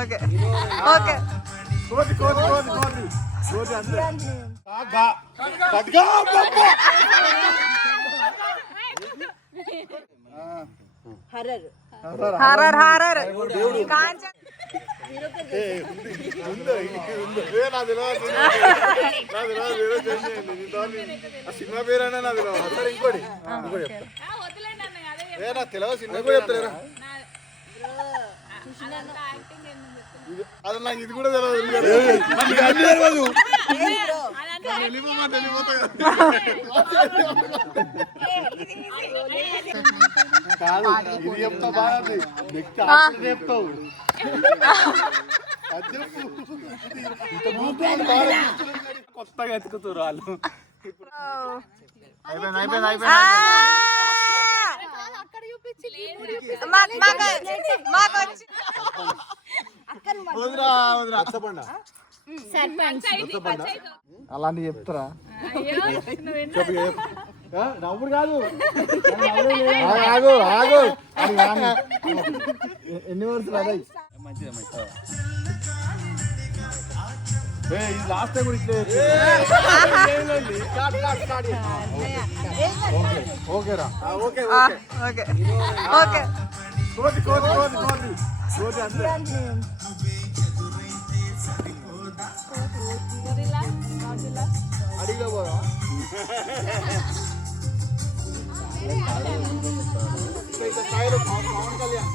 Okay okay కోతి కోతి కోతి కోతి కోతి అంతే horror horror horror Kanchana cinema పేరైనా నాది ఇంకోటి ఇంకోటి చెప్తా తెలియదు సినిమా కూడా చెప్తారా అది నాకు ఇది కూడా తెలియదు కాదు ఇది చెప్తా బాగా చెప్తావు కొత్తగా ఎత్తుకుతారు వాళ్ళు అయిపోయింది అయిపోయింది అయిపోయింది అలాంటివి చెప్తారా నవ్వుడు కాదు ఆగు ఆగు ఎన్ని వరుసలు అదే లాస్ట్ టైం కూడా ఓకేరా ఓకే ఓకే ఓకే కోతి కోతి కోతి కోతి కోతి అంతే అడిగిలో పోదా కాయలు పవన్ కళ్యాణ్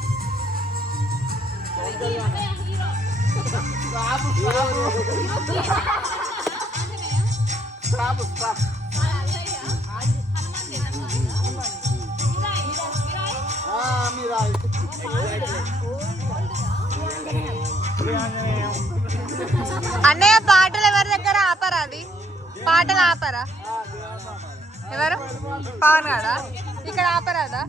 అన్నయ్య పాటలు ఎవరి దగ్గర ఆపరా అది పాటలు ఆపరా ఎవరు పవన్ గాడా ఇక్కడ ఆపరాదా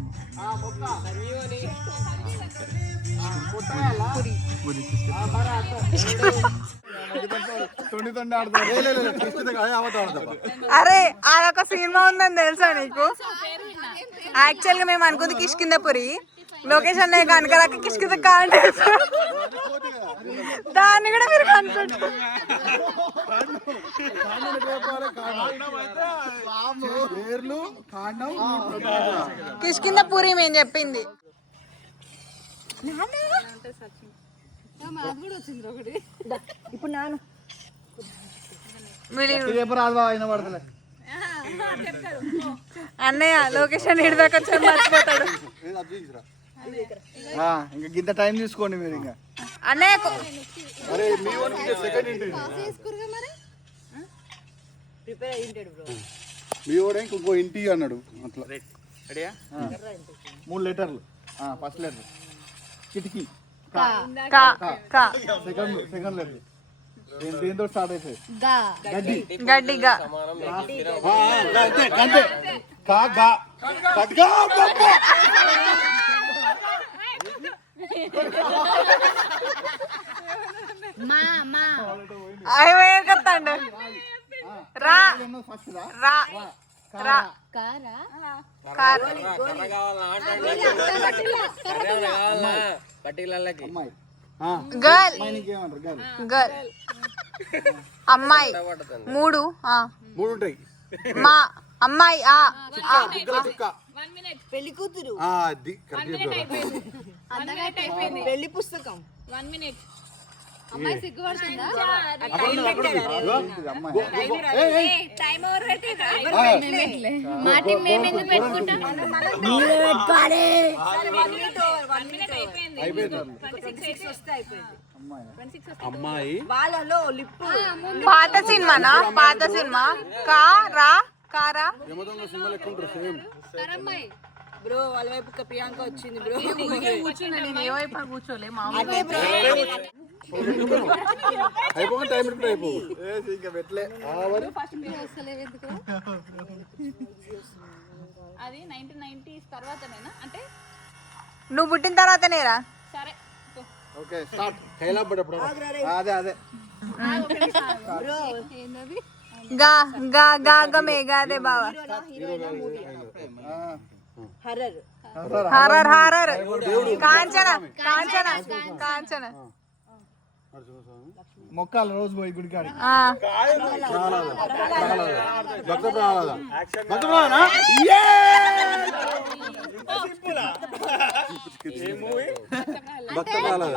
అరే అదొక సినిమా ఉందని తెలుసా నీకు యాక్చువల్ గా మేము అనుకుంది కిష్కిందపురి లొకేషన్ కనుక కిష్కింద కాంటే దాన్ని కూడా మీరు కనుకుంటారు కిష్కిందపురి మేము చెప్పింది ఇప్పుడు నాను అన్నయ్య లొకేషన్ ఇడిదాకా మర్చిపోతాడు ఇంకా గింత టైం తీసుకోండి మీరు ఇంకా అన్నయ్య మీ కూడా ఇంకో ఇంటి అన్నాడు అట్లా 3 లెటర్లు ఫస్ట్ లెటర్ కిటికీ సెకండ్ లెటర్ దేంతో స్టార్ట్ అవుతాయి గడ్డి కత్తాండు రా రా రా గర్ల్ గర్ల్ అమ్మాయి 3 ఉంటాయి మా అమ్మాయి పెళ్లి కూతురు పెళ్లి పుస్తకం 1 మినిట్ అమ్మాయి సిగ్గుపడుతుందా టైం ఓవర్ పెట్టేదా మాటి మేము ఎందుకు పెట్టుకుంటాం అమ్మాయి పాత సినిమానా పాత సినిమా కారా బ్రో వాళ్ళ వైపు ప్రియాంక వచ్చింది బ్రో కూర్చున్నా నేను ఏ వైపు కూర్చోలే అయిపోయి టైం అయిపో ఇంకా పెట్టలే అది 1990s తర్వాతనేనా అంటే నువ్వు పుట్టిన తర్వాతనేరా సరే ఓకే స్టార్ట్ కైలాపడప్పుడు అదే అదే బ్రో ఏందది గాదే బావా horror horror horror Kanchana Kanchana Kanchana మొక్కాల రోజు పోయి గుడి కాడి ఆ, భక్త ప్రహ్లాద భక్త ప్రహ్లాద భక్త ప్రహ్లాద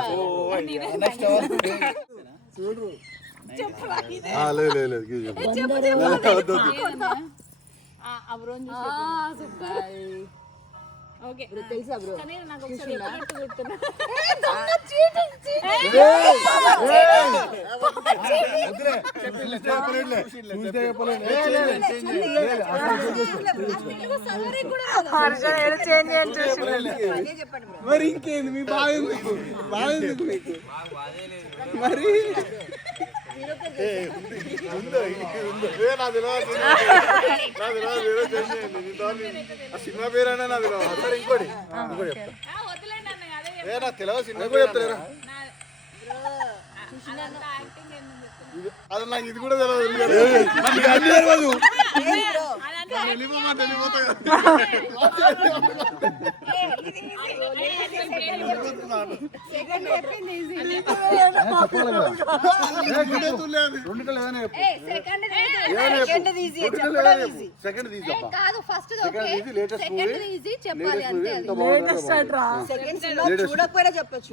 లేదు లేదు లేదు ఓకే తెలుసా బ్రో కానీ నాకు ఒకసారి ఎప్పుడు గుర్తున్నా హర్ష ఏదో చేంజ్ చేయండి చూసి మరి ఇంకేంది మీ బాగా బాగా మీకు మరి సినిమా పేరైనా నాది సరే ఇంకోటి ఇంకోటి చెప్తా నాకు తెలియదు సినిమా కూడా చెప్తారా అది నాకు ఇది కూడా తెలియదు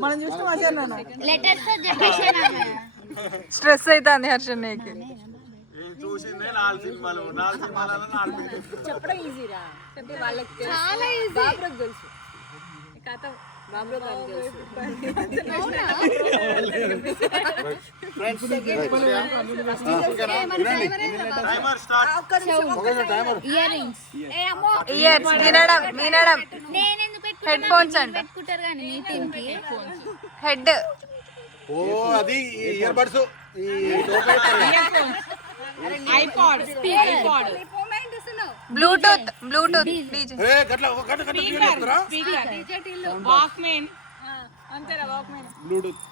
మనం చూసిన స్ట్రెస్ అవుతుంది హర్ష నీకు చూసిందే 4 సినిమాలు 4 సినిమాలలో 4 చెప్పడం ఈజీరా వాళ్ళకి చాలా ఈజీ బాబ్రోకి తెలుసు కథ బాబ్రో ఇయర్స్ వినడం హెడ్ ఫోన్స్ అంట హెడ్ ఓ అది ear buds Bluetooth DJ Bluetooth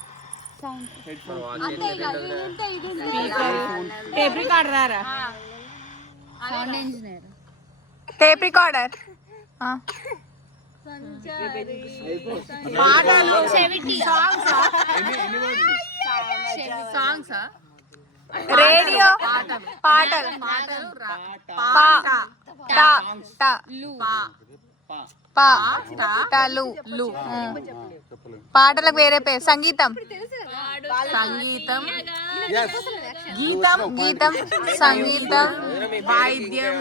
tape recorder radio పాటలు పాటలకు వేరే పేరు సంగీతం గీతం సంగీతం వాయిద్యం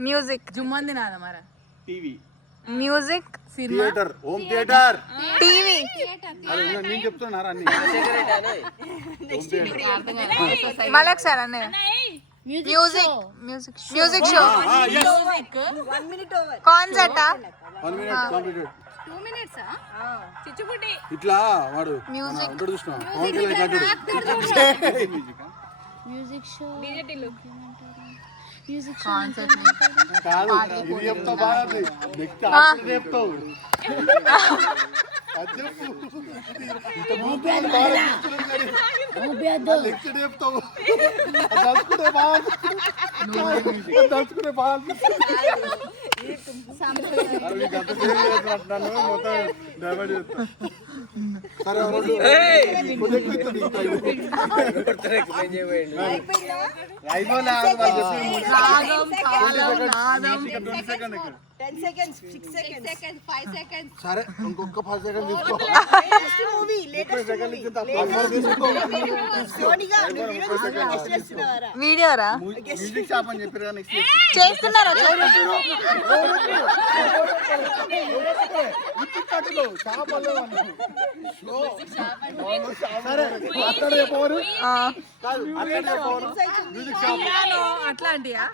మ్యూజిక్ జుమ్మంది నాదా మరా TV music theatre home theatre TV నేను చెప్తున్నారా అన్ని మళ్ళొకసారి అన్నయ్య మ్యూజిక్ షో కాన్సర్టా 1 minute కంప్లీటెడ్ 2 minutes చిచ్చుబుడ్డి ఇట్లా వాడు మ్యూజిక్ ఇక్కడ చూస్తున్నా Pawan Kalyan music show digital కాదు ఇది చెప్తా బాగుంది నెక్స్ట్ ఆన్సర్ చెప్తావు అది చెప్పు ఇంత ముందు నెక్స్ట్ చెప్తావు దలుచుకుంటే బాగుంది మొత్తం డైవర్ట్ చేస్తా సరే సరే ఇంకొక 5 సెకండ్ తీసుకో వీడియోరా మ్యూజిక్ షాప్ అని చెప్పారు నెక్స్ట్ చేస్తున్నారా అట్లాంటియా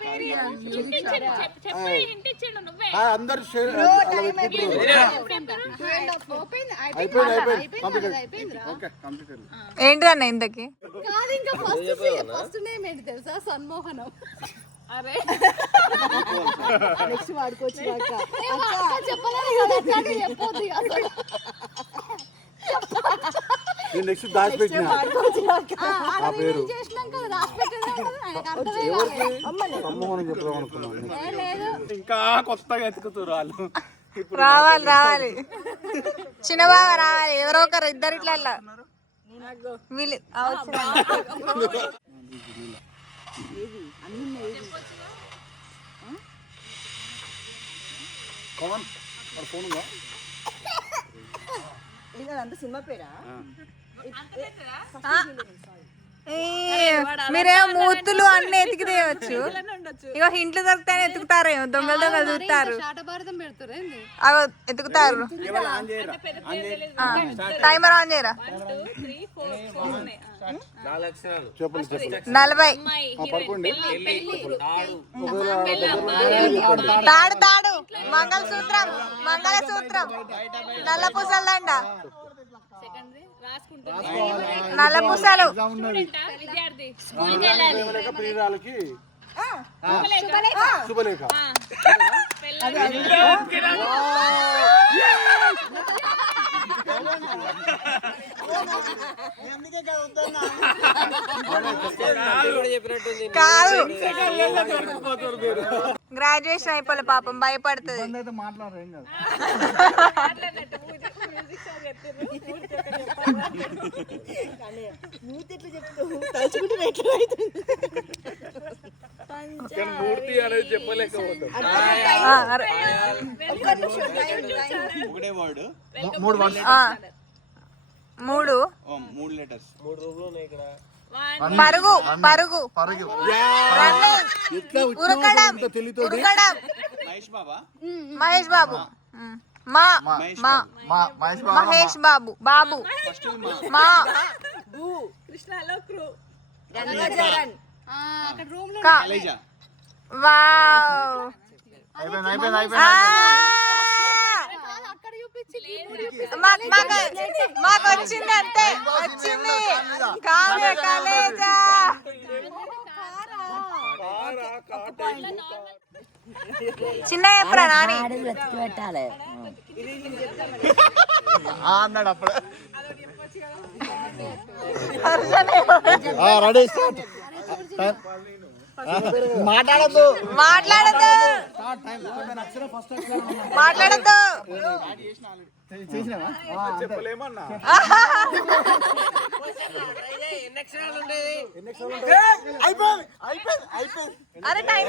అందరు ఏంటిదన్న ఇంతకి తెలుసా సన్మోహనం నెక్స్ట్ దాచిపెట్టిన ఆ పేరు సమ్మోహనం చెప్తాం అనుకున్నాను ఇంకా కొత్తగా ఎత్తుకుతారు వాళ్ళు రావాలి చిన్న బాగా రావాలి ఎవరో ఒకరు ఇద్దరు ఇట్లా వీళ్ళు సినిమా పేరా మీరేమో మూతులు అన్ని ఎతికి తేయవచ్చు ఇక ఇంట్లో దొరుకుతాయని ఎతుకుతారేమో దొంగలు చూస్తారు అవి ఎతుకుతారు టైమర్ ఆన్ చేయరా 40 తాడు తాడు మంగళసూత్రం మంగళసూత్రం నల్ల పూసలండ నల్ల పూసలు శుభలేఖ కాదు గ్రాడ్యుయేషన్ అయిపోలే పాపం భయపడుతుంది మూర్తి అనేది చెప్పలేకపోతాం. మూడు పరుగు పరుగు ఉరకడం ఉరకడం మహేష్ బాబు మా మా మహేష్ బాబు బాబు మా కృష్ణలో క్రూ వావ్ మాకు వచ్చింది అంతే వచ్చింది కావ్య కలేజా చిన్న ఎప్పుడా నాని పెట్టాలి అన్నాడు అప్పుడు మాట్లాడద్దు మాట్లాడద్దు మాట్లాడద్దు చెప్పలేమన్నా అరే టైం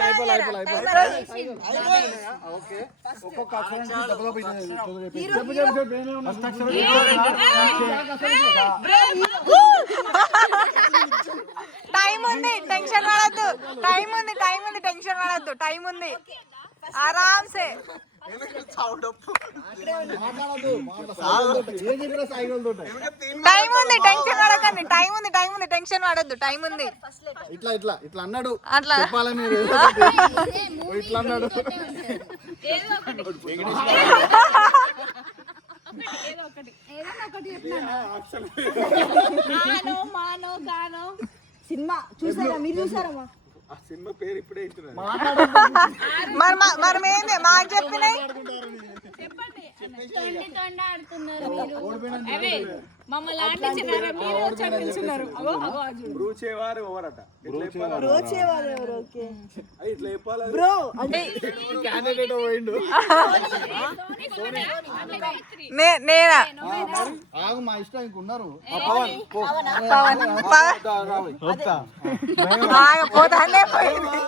ఒక్కొక్క టైం ఉంది టెన్షన్ పడద్దు టైం ఉంది టైం ఉంది టెన్షన్ పడద్దు టైం ఉంది ఆరాంసే టైం ఉంది టెన్షన్ పడకండి టైం ఉంది టైం ఉంది టెన్షన్ పడద్దు టైం ఉంది ఇట్లా ఇట్లా ఇట్లా అన్నాడు అట్లా చెప్పాలని ఇట్లా అన్నాడు సినిమా చూసారా మీరు చూసారా ఆ సినిమా పేరు ఇప్పుడే మరి మేమే మాకు చెప్పినాయి నేనా మా ఇష్టం ఇంకున్నారు పోతానే పోయింది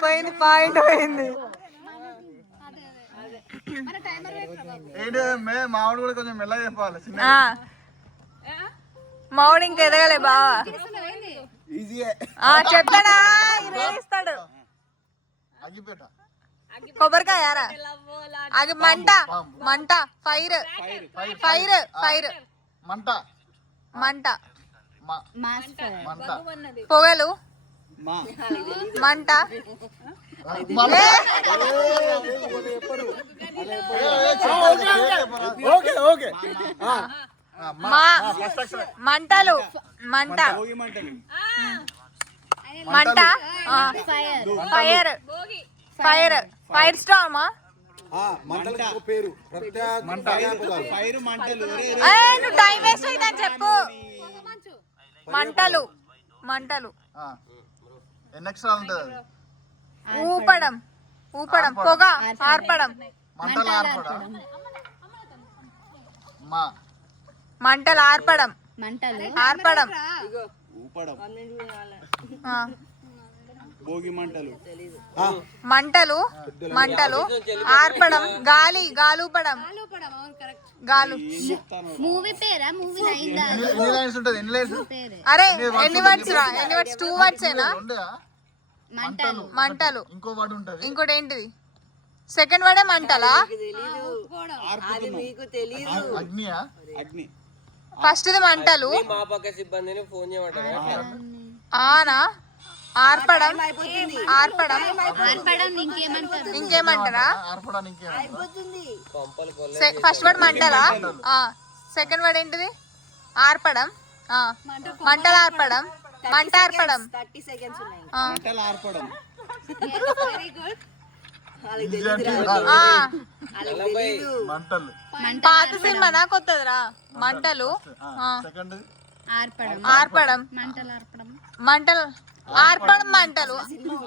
పోయింది పాయింట్ పోయింది ఏంటి మామిడి కూడా కొంచెం మెల్లగా చెప్పాలి మామిడి ఇంకా ఎదగలే బావా ఈజీయే చెప్తాడా ఇస్తాడు అగ్గిపేట కొబ్బరికాయ అది మంట మంట ఫైర్ ఫైర్ ఫైర్ మంట మంట మంట పొగలు మంట మంటలు మంట మంట ఫైర్ ఫైర్ ఫైర్ స్టార్మా పేరు నువ్వు టైం వేస్ట్ అయిందని చెప్పు మంటలు మంటలు ఎన్ని అక్షరాలు ఉంటుంది ఊపడం ఊపడం పొగ ఆర్పడం మంటలు ఆర్పడం మంటలు ఆర్పడం. మంటలు ఆర్పడం. ఊపడం. ఆ. భోగి మంటలు. మంటలు మంటలు ఆర్పడం. గాలి గాలూపడం. గాలు. మూవీ పేరా? మూవీ అయిందా? ఎన్ని లైన్స్ ఉంటది? ఎన్ని లైన్స్? అరే ఎన్ని వర్డ్స్ రా? ఎన్ని వర్డ్స్? 2 words ఏనా? మంటలు. మంటలు. ఇంకో వర్డ్ ఉంటది. ఇంకోటి ఏంటిది? సెకండ్ వర్డే మంటలా? అగ్నియా? అగ్ని. ఫస్ట్ ది మంటలు. మా పక్క సిబ్బందిని ఫోన్ చేయమంటారా? ఆనా ఆర్పడం. ఆర్పడం. ఆర్పడం. ఇంకేమంటారు? ఇంకేమంటారా? ఆర్పడానికి కొంపలు ఫస్ట్ వర్డ్ మంటలా? సెకండ్ వర్డ్ ఏంటిది? ఆర్పడం. మంటలు ఆర్పడం. మంట ఆర్పడం. 30 seconds ఉన్నాయి. మంటలు ఆర్పడం. Very good. మంటలు. పాత సినిమానా కొత్తదిరా? మంటలు. సెకండ్ ఆర్పడం. ఆర్పడం. మంటలు ఆర్పడం. మంటలు ఆర్పడం. మంటలు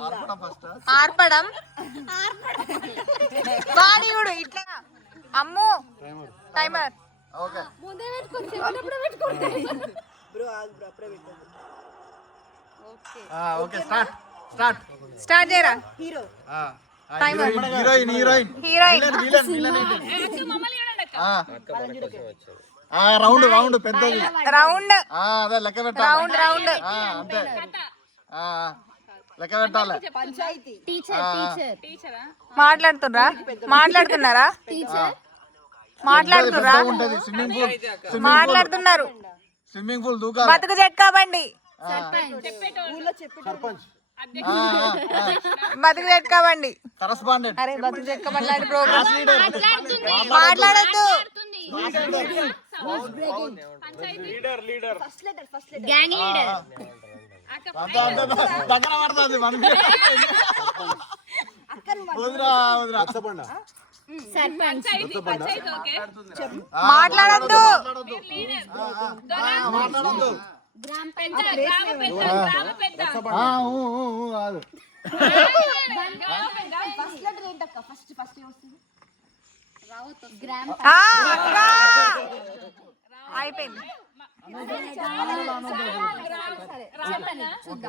ఆర్పడం ఫస్ట్. ఆర్పడం. వాడియుడు ఇట్లా. అమ్ము టైమర్. ఓకే బ్రో ఆగు బ్రో అప్పుడే పెట్టండి. Okay start start. స్టార్ట్ చేయరా. Hero timer. Heroine heroine heroine. Round round పెద్దది. రౌండ్. అదే లెక్క పెట్టాలి. Round round. అంతే లెక్క పెట్టాలి. పంచాయతీ టీచర్. టీచర్. మాట్లాడుతుర్రా? మాట్లాడుతున్నారా? టీచర్. మాట్లాడుతుర్రా? ఉంటది స్విమ్మింగ్ పూల్. మాట్లాడుతున్నారు. స్విమ్మింగ్ పూల్ దూకాలి. బతుకు జట్కా బండి. ఊళ్ళో చెప్పి సర్పంచ్. బతుకు జట్కా బండి. కరస్పాండెంట్. అరే బతుకు జట్కా బండి లాంటి ప్రోగ్రామ్ మాట్లాడద్దు. First letter gang leader. దగ్గర పడుతుంది మనకి. వదిరా వదిరా. సర్పంచ్. మాట్లాడద్దు. మాట్లాడద్దు. గ్రామ కాదు. ఫస్ట్ లెటర్ ఏంటక్క? ఫస్ట్ వస్తుంది. గ్రామ అక్క అయిపోయింది.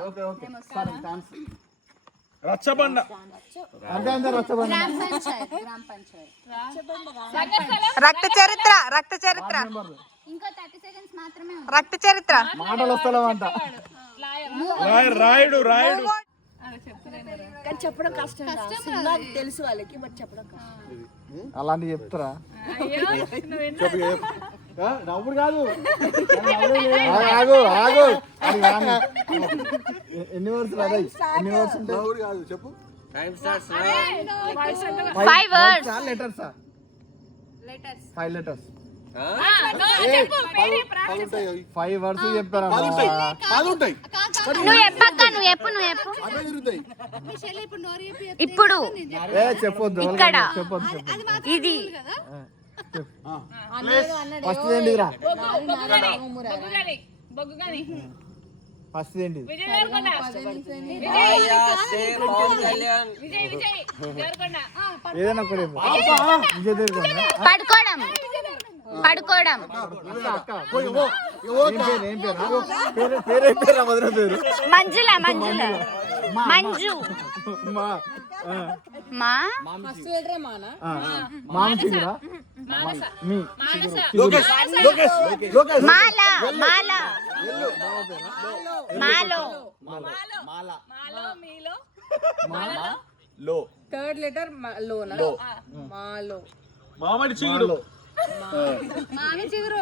ఓకే ఓకే సరే ఛాన్స్. రచ్చబండ. అంతే అంతే రచ్చబండ. గ్రామ పంచాయత్. గ్రామ పంచాయత్. రక్త చరిత్ర. రక్త చరిత్ర. ఇంకో 30 seconds మాత్రమే ఉంది. రక్త చరిత్ర. మాటలు వస్తలేవంట. కానీ చెప్పడం కష్టం. సినిమా తెలుసు వాళ్ళకి బట్ చెప్పడం కష్టం. అలాంటివి చెప్తారా? నవ్వుడు కాదు. ఆగు ఆగు. ఎన్ని వర్డ్స్ అదే? ఎన్ని వర్డ్స్ ఉంటాయి? నవ్వుడు కాదు చెప్పు. Time starts. 5 words. లెటర్సా? 5 letters. 5 words చెప్తారా? నువ్వు చెప్పక్క. నువ్వు చెప్పు. ఇప్పుడు చెప్పొద్దు ఇక్కడ. చెప్పొద్దు. ఇది ఫస్ట్ ఏంటిదిరా? ఫస్ట్ ఏంటిది? ఏదైనా ఒకటి చెప్పు. విజయ్ దేవరకొండ. పడుకోవడం. పడుకోవడం. ఏం పేరు? పేరు మధుర పేరు. మంజుల. మంజుల. మంజు. మా మామచిగురా. మీ మాల. మాల. మాలో. లో. థర్డ్ లెటర్ లోనా? మాలో. మామిడి చిగురు. మామి చిగురు.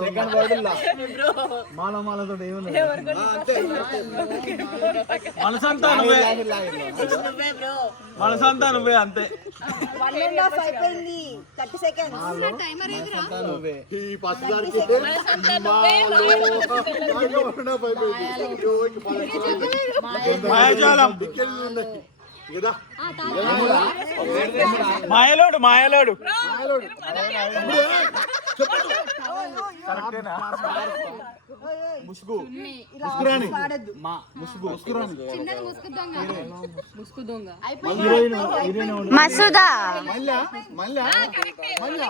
సెకండ్ వర్డ్ మాల మాలతో ఏముంది? మనసంతా నువ్వే. మనసంతా నువ్వే అంతే. 1.5 అయిపోయింది. 30 seconds. నువ్వే. మాయాజాలం. ఇదా మాయలోడు మాయలోడు ముసుగు ముసుగురాని ముసుగు ముసుగురాని ముసుగు దొంగ మసూదా మళ్ళా మళ్ళా మళ్ళా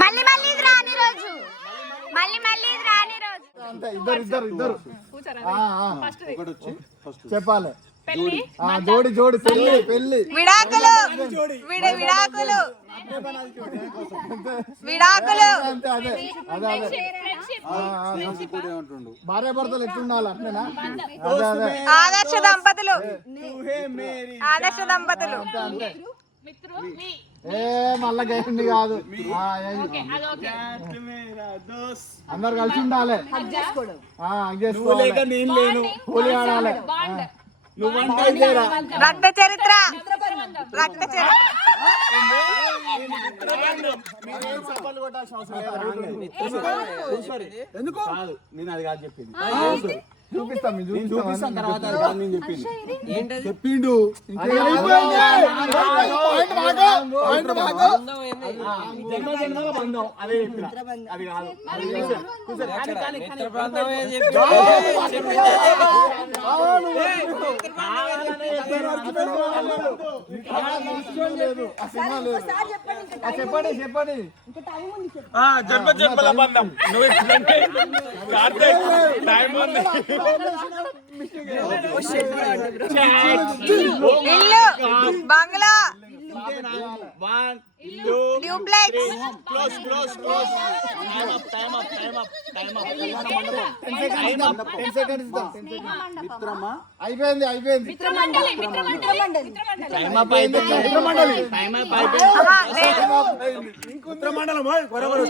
మళ్ళీ మళ్ళీ ఇది రాని రోజు మళ్ళీ మళ్ళీ ఇది రాని రోజు అంతే ఇద్దరు ఇద్దరు ఇద్దరు ఒకటి వచ్చి ఫస్ట్ చెప్పాలి జోడి జోడి పెళ్లి పెళ్లి విడాకులు విడాకులు విడాకులు అంతే అదే అదే అదే భార్య భర్తలు ఎట్లుండాలి అట్లేనా అదే అదే ఆదర్శ దంపతులు ఆదర్శ దంపతులు అంతే ఏ మళ్ళా గైండి కాదు అందరు కలిసి ఉండాలి నేను లేను హోలీ ఆడాలి రక్త చరిత్ర రక్త చరిత్ర ఎందుకు నేను అది కాదు చెప్పింది చూపిస్తాం చూపిస్తాం తర్వాత చెప్పిండు అది కాదు చెప్పండి చెప్పండి జన్మ జన్మల బంధం నువ్వు టైం ఉంది ఇల్లు బంగ్లా డ్యూప్లెక్స్ అయిపోయింది అయిపోయింది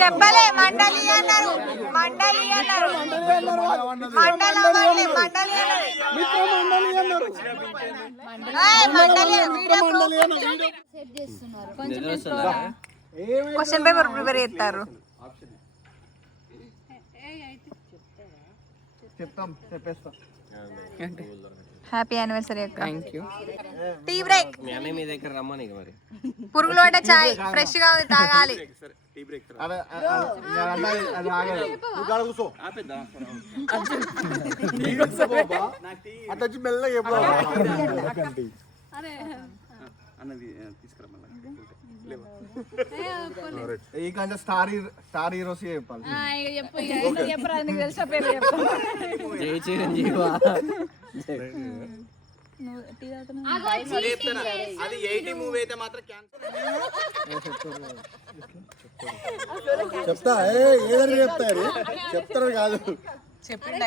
చెప్పలే మండలి అన్నారు మండలి అన్నారు మండలి మండలి క్వశ్చన్ పేపర్ ప్రిపేర్ చేస్తారు చెప్తాం చెప్పేస్తాం హ్యాపీ యానివర్సరీ అక్క టీ బ్రేక్ మీ దగ్గర రమ్మని మరి పురుగులు పడ్డ చాయ్ ఫ్రెష్ గా ఉంది తాగాలి అట్లా మెల్లగా ఈ కంటే స్టార్ హీరోస్ చెప్పాలి జై చిరంజీవి అది 80 మూవీ అయితే మాత్రం చెప్తా ఏదని చెప్తారు చెప్తారు కాదు చెప్పిండా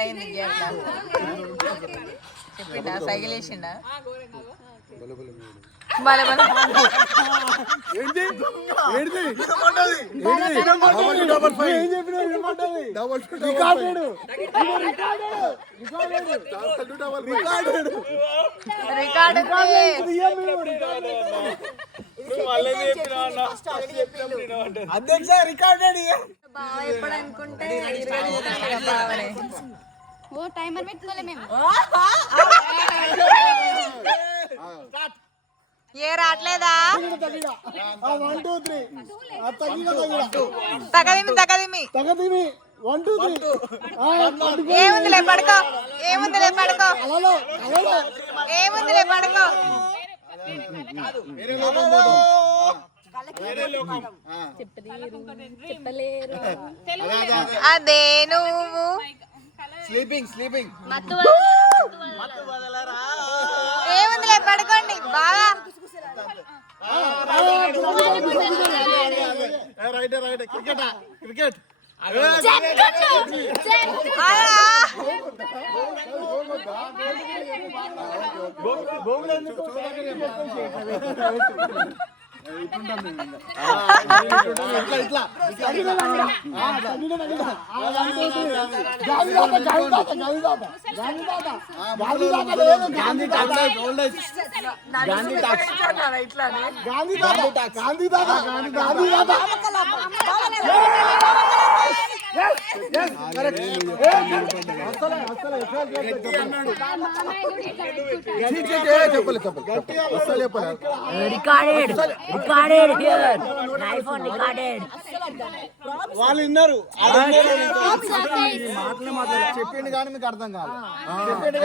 చెప్పిండా సైకిల్ వేసిండా అధ్యక్ష రికార్డెడ్ ఎప్పుడు అనుకుంటే ఓ టైమర్ పెట్టుకోలే మేము ఏ రావట్లేదా 1 2 3 తగదిమి 1 2 3 ఏముందిలే పడుకో పడుకో అదే నువ్వు స్లీపింగ్ ఏముందిలే పడుకోండి బాగా రైట్ క్రికెట్ గాంధీ చెప్పలే అసలు చెప్పలే వాళ్ళు విన్నారు చెప్పింది కానీ మీకు అర్థం కాదు చెప్పలే